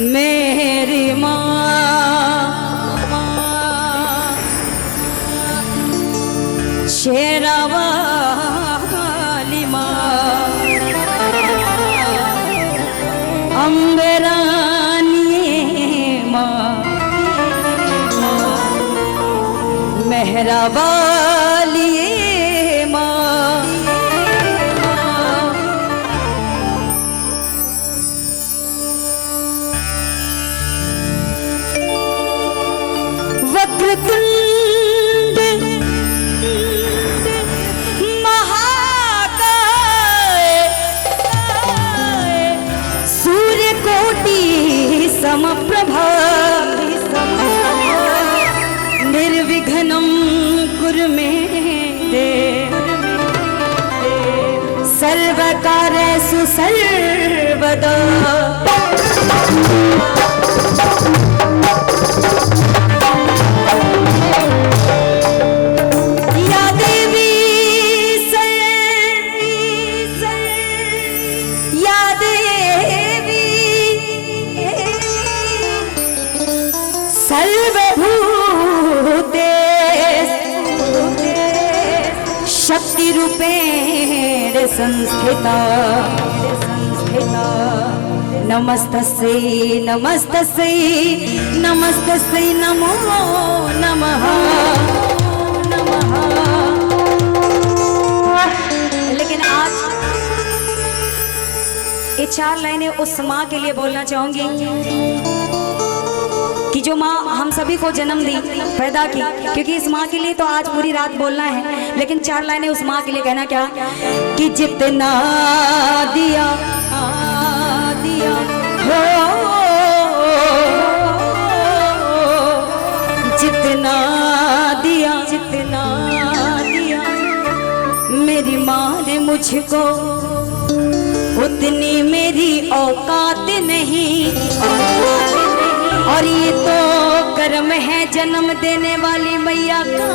मेरी माँ शेरावाली माँ अम्बे रानी माँ मेहरा वाली माँ वक्रतुंड महाकाय सूर्यकोटि समप्रभा निर्विघ्नं कुरु मे देव सर्वकार्येषु सर्वदा। शक्ति रूपेण संस्थिता नमस्तस्यै नमस्तस्यै नमस्तस्यै नमो नमः नमः। लेकिन आज ये 4 लाइनें उस माँ के लिए बोलना चाहूंगी कि जो माँ हम सभी को जन्म दी पैदा की, क्योंकि इस माँ के लिए तो आज पूरी रात बोलना है, लेकिन 4 लाइनें उस माँ के लिए कहना क्या कि जितना दिया दिया हो जितना दिया मेरी माँ ने मुझको उतनी मेरी औकात नहीं और ये तो कर्म है जन्म देने वाली मैया का,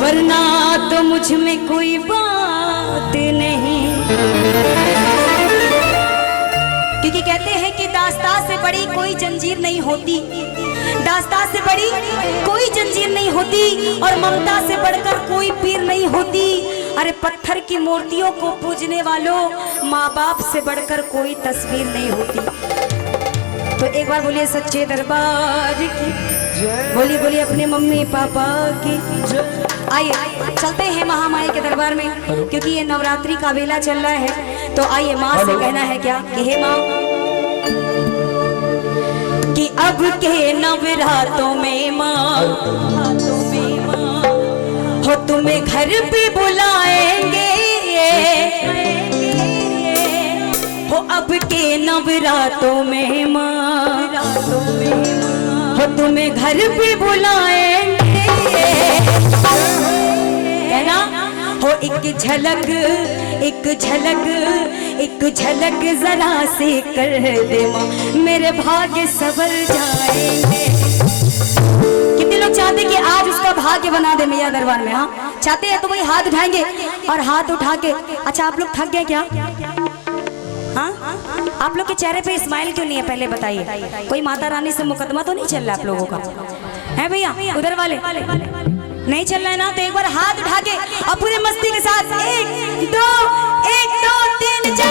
वरना तो मुझ में कोई बात नहीं। क्योंकि कहते हैं कि दास्तां से बड़ी कोई जंजीर नहीं होती, दास्तां से बड़ी कोई जंजीर नहीं होती और ममता से बढ़कर कोई पीर नहीं होती। अरे पत्थर की मूर्तियों को पूजने वालों, माँ बाप से बढ़कर कोई तस्वीर नहीं होती। तो एक बार बोलिए सच्चे दरबार की, बोलिए बोलिए अपने मम्मी पापा की। आइए चलते हैं महामाई के दरबार में, क्योंकि ये नवरात्रि का वेला चल रहा है। तो आइए माँ से कहना है क्या कि हे माँ कि अब के नवरातों में माँ हो तुम्हें घर पे बुलाएंगे हो, अब के नवरातों में माँ हो तुम्हें घर पे बुलाएंगे है ना हो। एक झलक जरा से कर दे माँ, मेरे भाग्य सवर जाएंगे। कितने लोग चाहते कि आज उसका भाग्य बना दे मैया दरबार में? हाँ चाहते हैं तो वही हाथ उठाएंगे और हाथ उठा के। अच्छा आप लोग थक गए क्या? हाँ आप लोग के चेहरे पे स्माइल क्यों नहीं है पहले बताइए? कोई माता रानी से मुकदमा तो नहीं चल रहा आप लोगों का है भैया? उधर वाले नहीं चल रहा है ना? तो एक बार हाथ उठा के और पूरे मस्ती के साथ 1 2 3 4।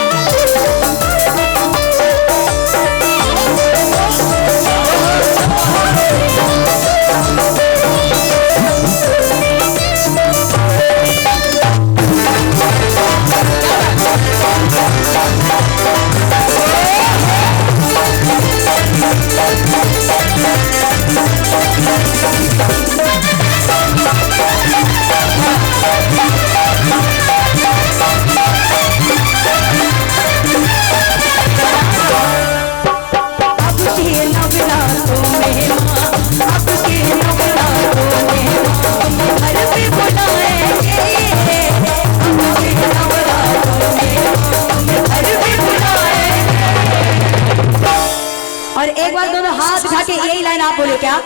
के यही लाइन आप बोले क्या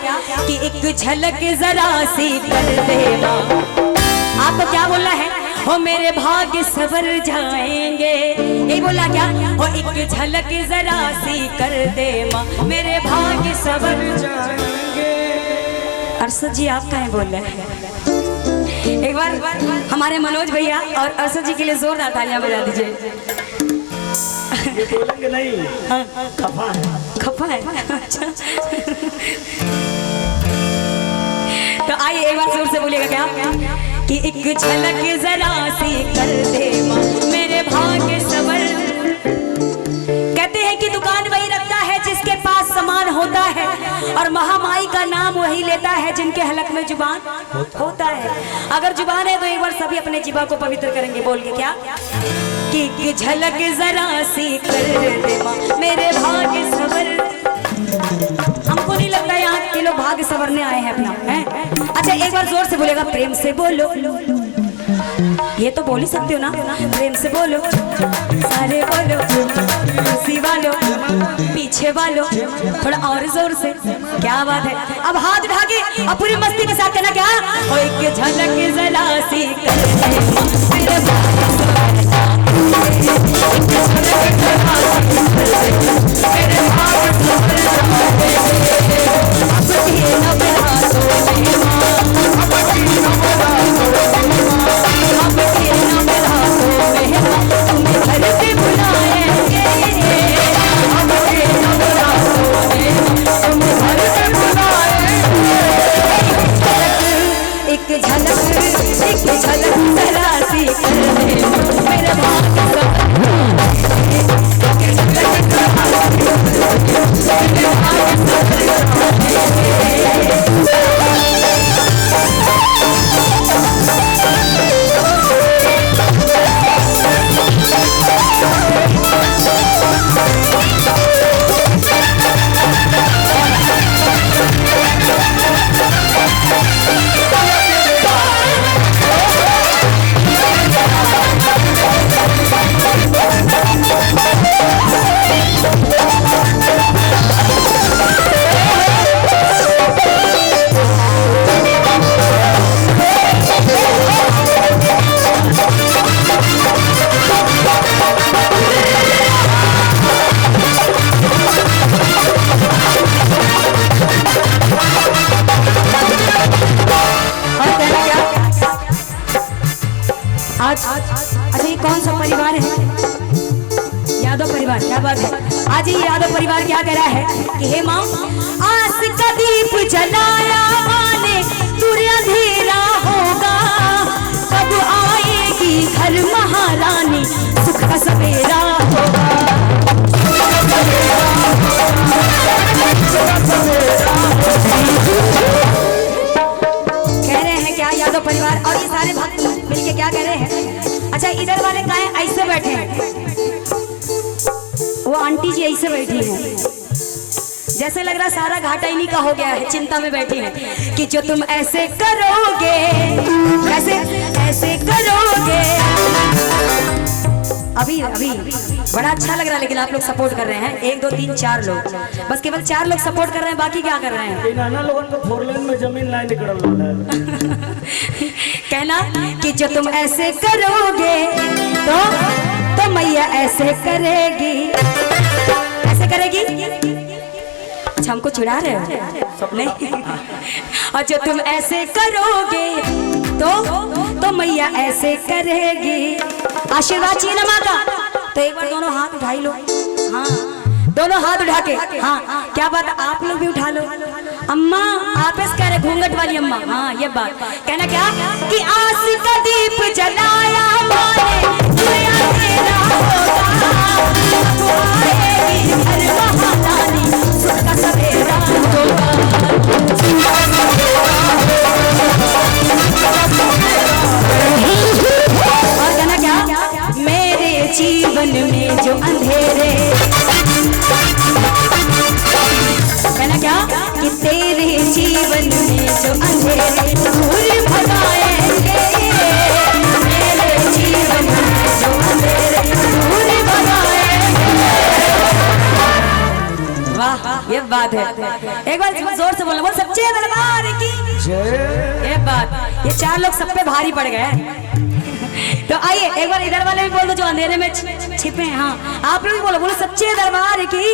कि एक झलक जरा सी कर दे माँ। आपको क्या बोलना है? हो मेरे भाग्य सवर जाएंगे। ये बोला क्या? हो एक झलक जरा सी कर दे माँ, मेरे भाग्य सवर जाएंगे। अरशद जी आप कहाँ बोल रहे हैं? एक बार हमारे मनोज भैया और अरशद जी के लिए जोरदार तालियां बजा दीजिए। ये बोलेंगे नहीं, खफा है। खफा है? अच्छा। तो आइए एक बार जोर से बोलिएगा क्या कि एक झलक जरा सी कर दे माँ, मेरे भाग्य सवर। कहते हैं कि दुकान वही रखता है जिसके पास सामान होता है, और महामाई का नाम वही लेता है जिनके हलक में जुबान होता है। अगर जुबान है तो एक बार सभी अपने जीवा को पवित्र करेंगे बोल के क्या कि झलक जरा सी कर दे माँ, मेरे भाग्य सवर। हमको नहीं लगता यहाँ के लोग भाग्य सवरने आए हैं अपना, है? अच्छा एक बार जोर से बोलेगा, प्रेम से बोलो। ये तो बोल ही सकते हो ना, प्रेम से बोलो, सारे बोलो, खुशी वालो, पीछे वालो, थोड़ा और जोर से। क्या बात है? अब हाथ उठा के अब पूरी मस्ती के साथ कहना क्या? ओ एक झलक जरा सी कर दे माँ, मेरे भाग्य सवर। अच्छा ये कौन सा परिवार है? यादव परिवार। क्या बात है? आज ये यादव परिवार क्या कह रहा है कि हे माँ, आस का दीप जलाया माने, दूर अंधेरा होगा, कब आएगी घर महारानी, सुख का सवेरा होगा। कह रहे हैं क्या यादव परिवार और ये सारे भक्त मिलके क्या कह रहे हैं? अच्छा इधर वाले गाय ऐसे बैठे हैं, वो आंटी जी ऐसे बैठी हैं, जैसे लग रहा सारा घाटा इन्हीं का हो गया है, चिंता में बैठी हैं कि जो तुम ऐसे करोगे, ऐसे ऐसे करोगे। अभी अभी बड़ा अच्छा लग रहा है, लेकिन आप लोग सपोर्ट कर रहे हैं, 1 2 3 4 लोग, बस केवल 4 लोग सपोर्ट कर रहे हैं, बाकी क्या कर रहे हैं? नाना लोगों को 4 लेन में जमीन लाइन निकल रहा है। कहना कि जो तुम ऐसे करोगे तो मैया ऐसे करेगी, ऐसे करेगी। अच्छा हमको चिढ़ा रहे हो? नहीं। और जो तुम ऐसे करोगे तो मैया ऐसे करेगी। आशीर्वाद चाहिए ना माँ का, तो एक बार दोनों हाथ उठाई लो। हाँ दोनों हाथ उठा के, हाँ क्या बात, आप लोग भी उठा लो। अम्मा आप इस कह रहे घूंघट वाली अम्मा, हाँ ये बात कहना क्या कि आस का दीप जलाया माने, तेरा होगा, तो आएगी घर महारानी, सुख का सवेरा होगा। और कहना क्या, मेरे जीवन में जो अंधेरे, कहना क्या कि तेरे जीवन में जो अंधेरे दूर भगाएंगे, मेरे जीवन में जो अंधेरे दूर भगाएंगे। वाह ये बात है, एक बार जोर से बोलना, बोल सच्चे दरबार की जय। ये बात, ये 4 लोग सब पे भारी पड़ गए। तो आइए एक बार इधर वाले भी बोल दो जो अंधेरे में छिपे हैं। हाँ आप लोग भी बोलो, बोलो सच्चे दरबार की।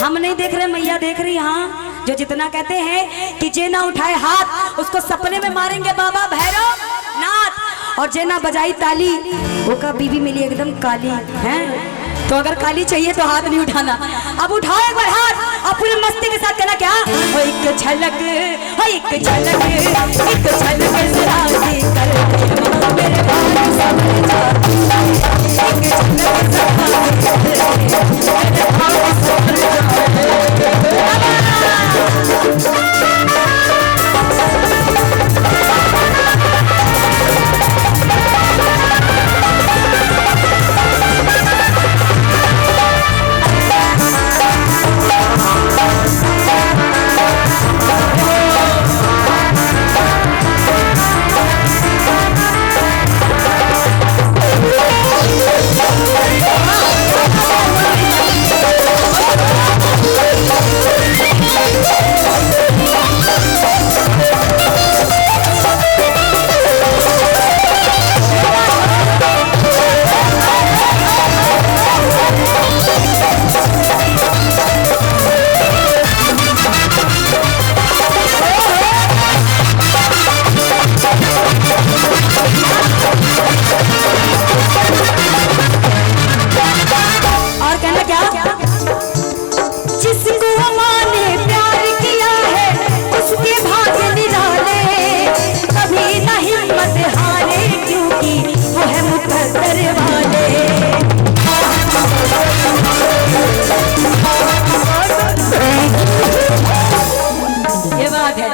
हम नहीं देख रहे, मैया देख रही। हाँ जो जितना कहते हैं कि जे ना उठाए हाथ उसको सपने में मारेंगे बाबा भैरव नाथ, और जे ना बजाई ताली वो का बीबी मिली एकदम काली है। तो अगर काली चाहिए तो हाथ नहीं उठाना। अब उठाओ एक बार हाथ और पूरी मस्ती के साथ कहना क्या, हो एक झलक, हो एक झलक, एक झलक जरा देकर मेरे बाल संभल जाते, एक झलक जरा देकर मेरे बाल संभल जाते।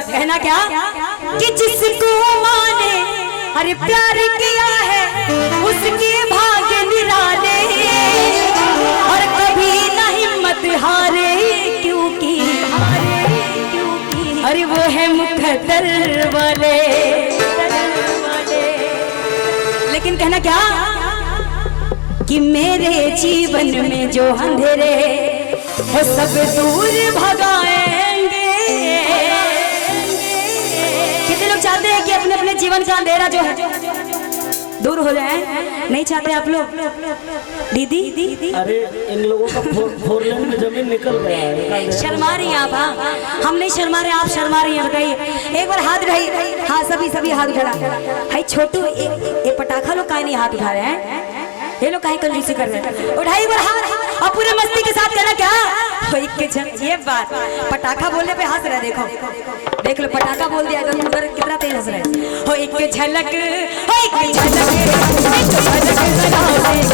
कहना क्या कि जिसको माने अरे प्यार किया है उसके भाग्य निराले, और कभी ना हिम्मत हारे क्योंकि अरे वो है मुकद्दर वाले। लेकिन कहना क्या कि मेरे जीवन में जो अंधेरे वो सब दूर भगाएंगे। कितने लोग चाहते हैं कि अपने अपने जीवन का अंधेरा जो है दूर हो जाए? नहीं चाहते आप लोग? दीदी अरे इन लोगों का फोर लेन में जमीन निकल गया है। शर्मा रही हैं आप? हाँ हम नहीं शर्मा रहे, आप शर्मा रही हैं। बताइए एक बार हाथ उठाइए। हाँ सभी हाथ उठा। भाई छोटू ये पटाखा लोग काहे नहीं हाथ उठा रहे हैं? ये लोग काहे कंजूसी कर रहे हैं? उठाइए बार हाथ और पूरे मस्ती के साथ कहना क्या, ये बात पटाखा बोलने पे हंस रहे। देखो देख लो पटाखा बोल दिया एकदम उधर कितना तेज हंस रहे। हो एक झलक, हो एक झलक, एक झलक जरा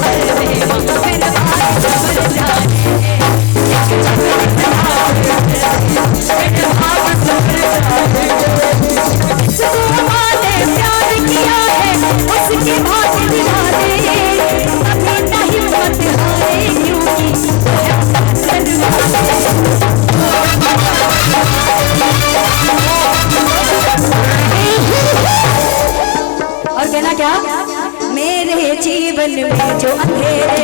देकर मेरे बाल संभल जाए, एक झलक जरा देकर मेरे बाल संभल जाए। जिसको माने प्यार किया है उसके भाग्य निराले, कभी ना हिम्मत हारे क्योंकि और कहना क्या, मेरे जीवन में जो अंधेरे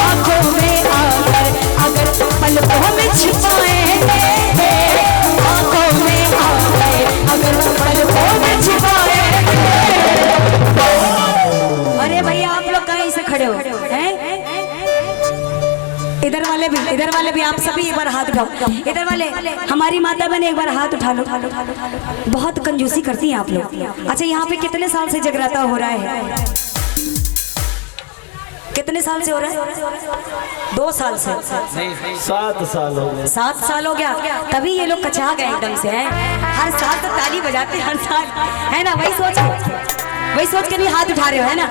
आंखों में आकर अगर पलकों में छिपाएंगे, आंखों में आकर अगर पलकों में छिपाएंगे। अरे भैया आप लोग कहीं से खड़े हो हैं? इधर वाले भी आप सभी एक बार हाथ उठाओ। इधर वाले हमारी माता बहन एक बार हाथ उठा लो। बहुत कंजूसी करती हैं आप लोग। अच्छा यहाँ पे कितने साल से जगराता हो रहा है? कितने साल से हो रहा है? 2 साल से? 7 साल हो गए। 7 साल हो गया, तभी ये लोग कचा गए एकदम से हैं। हर साल तो ताली बजाते हर साल, है ना? वही सोच के नहीं हाथ उठा रहे हो, है ना?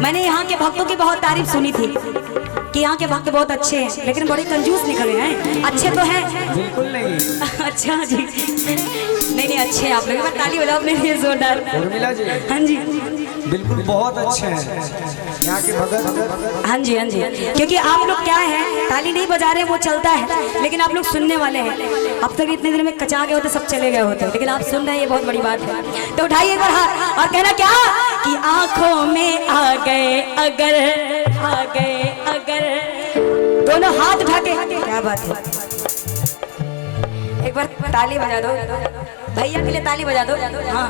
मैंने यहाँ के भक्तों की बहुत तारीफ सुनी थी कि यहाँ के भक्त बहुत अच्छे हैं, लेकिन बड़े कंजूस निकले हैं। अच्छे तो हैं? बिल्कुल नहीं। अच्छा जी, नहीं अच्छे हैं आप लोग। ताली बजाओ अपने लिए जोरदार। हाँ जी बिल्कुल बहुत अच्छे हैं यहाँ के भगत। हाँ जी क्योंकि आप लोग क्या है, ताली नहीं बजा रहे वो चलता है, लेकिन आप लोग सुनने वाले हैं। अब तक इतने दिन में कचा गए होते सब चले गए होते, लेकिन आप सुन रहे हैं, ये बहुत बड़ी बात है। तो उठाइए एक बार हाथ और कहना क्या कि आंखों में आ गए अगर दोनों हाथ उठा के। क्या बात है, एक बार ताली बजा दो भैया के लिए, ताली बजा दो। हाँ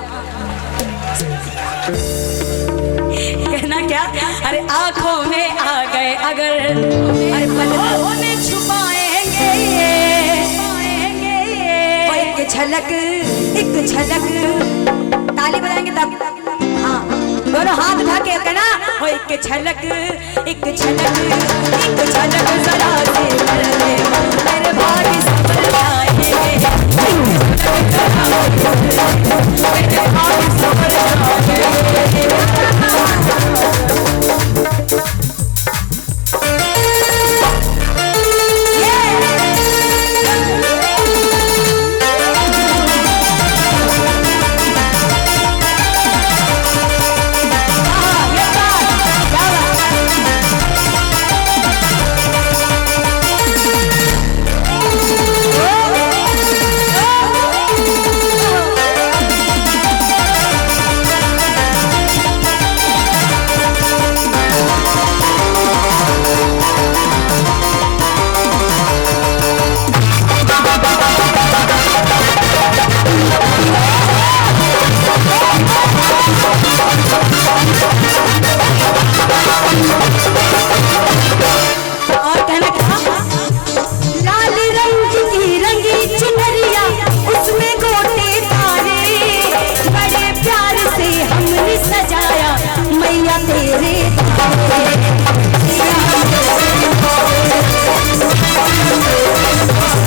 कहना क्या, अरे आंखों में आ गए अगर, अरे पलकों में छुपाएंगे, एक झलक एक झलक, ताली बजाएंगे तब, हाँ दोनों हाथ उठा के कहना, ओ एक झलक एक झलक एक झलक जरा से कर दे, मेरे भाग्य संभल जाएंगे, मेरे भाग्य संभल जाएंगे।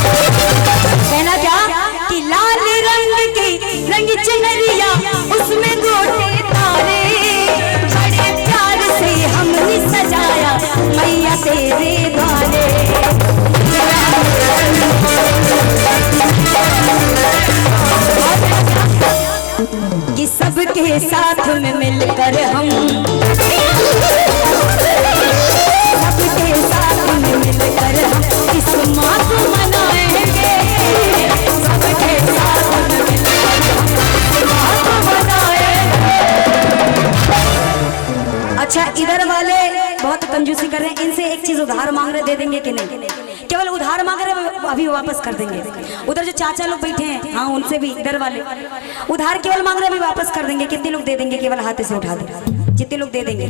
कहना क्या कि लाल रंग की रंग चुनरिया उसमें गोटे तारे, बड़े प्यार से हमने सजाया मैया तेरे द्वारे। कि सबके साथ में मिलकर हम, सबके साथ में मिलकर हम इस माँ को मनाएंगे, सबके साथ में मिलकर हम इस माँ को मनाएंगे। अच्छा इधर वाले बहुत कंजूसी कर रहे हैं, इनसे एक चीज उधार मांग रहे, दे देंगे कि नहीं? केवल उधार मांग रहे अभी वापस कर देंगे। उधर जो चाचा लोग बैठे हैं, हाँ उनसे भी, इधर वाले उधार केवल मांग रहे अभी वापस कर देंगे। कितने लोग दे देंगे? केवल हाथ से उठा दे, जितने लोग दे देंगे।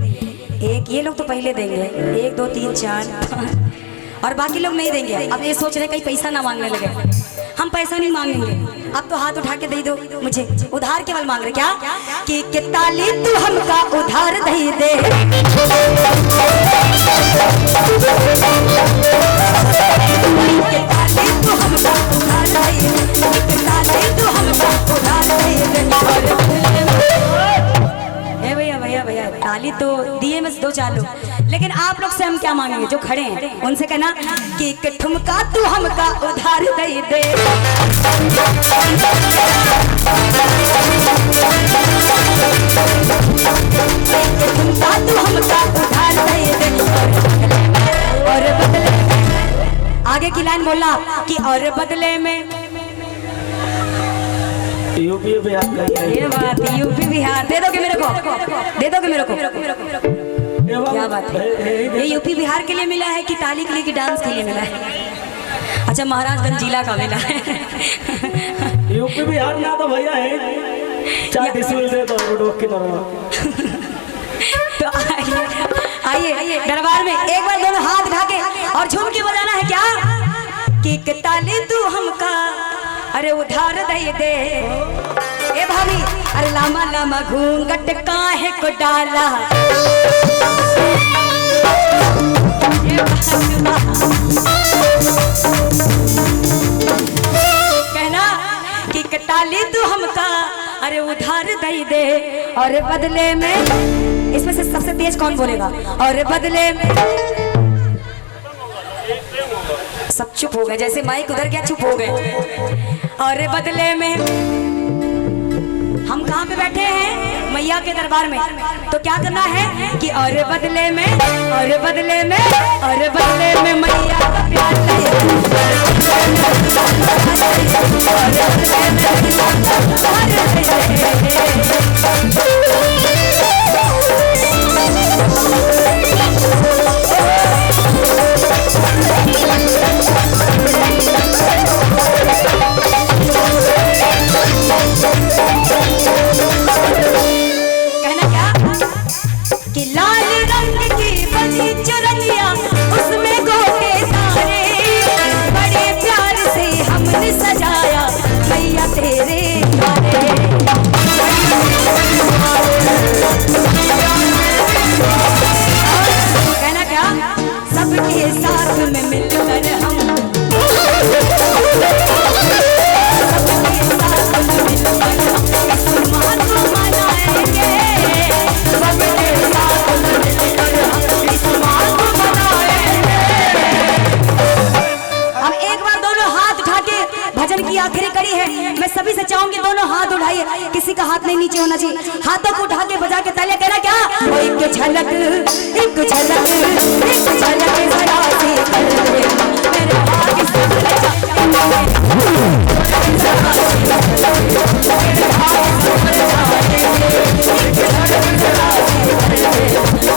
एक ये लोग तो पहले देंगे, 1 2 3 4 और बाकी लोग नहीं देंगे। अब ये सोच रहे कहीं पैसा ना मांगने लगे। हम पैसा नहीं मांगेंगे, अब तो हाथ उठा के दे दो मुझे। उधार केवल मांग रहे क्या कि ताली तू हमका उधार दे दे, ताली तू हमका उधार दे दे, ताली तू हमका उधार दे दे। भैया भैया भैया ताली तो दिए में 2-4 लोग, लेकिन आप लोग से हम क्या मांगेंगे? जो खड़े हैं उनसे कहना कि एक ठुमका तू हमका उधार दे दे, एक ठुमका तू हमका उधार दे दे, और बदले आगे की लाइन बोला कि और बदले में यूपी बिहार का ये बात, यूपी बिहार दे दोगे मेरे को, दे दोगे मेरे को? क्या बात है, ये यूपी बिहार के लिए मिला है कि ताली के लिए कि डांस के लिए मिला है? अच्छा महाराजगंज जिला का मिला है। यूपी बिहार में तो भैया है 4 डिसमिल दे दो रोड के तरफ। तो आइए दरबार में एक बार दोनों हाथ उठा के और झूम के बजाना है क्या कि ताली तू हमका अरे उधार दे दे। ए भाभी अरे लामा लामा घूंघट काहे को डाला, कहना कि ताली तू हमका अरे उधार दे दे, और बदले में इसमें से सबसे तेज कौन बोलेगा? और बदले में सब चुप हो गए, जैसे माइक उधर क्या चुप हो गए। और बदले में हम कहाँ पे बैठे हैं? मैया के दरबार में। तो क्या करना है कि और बदले में, और बदले में, और बदले में मैया का प्यार बजाइए, किसी का हाथ नहीं नीचे होना चाहिए, हाथों को उठा के बजा के तालियां कहना क्या, वो एक झलक एक झलक एक झलक जरा सी कर दे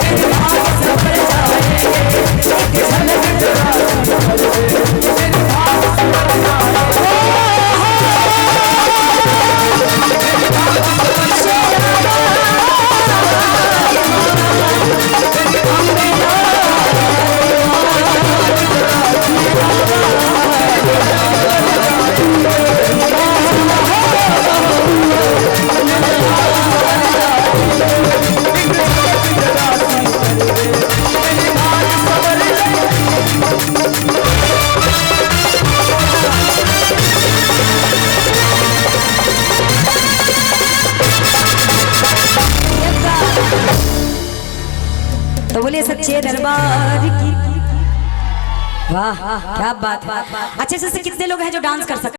मेरे भाग संभल तो बोलिए सच्चे दरबार की। वाह क्या बात। अच्छे से कितने लोग हैं जो डांस कर सकते हैं?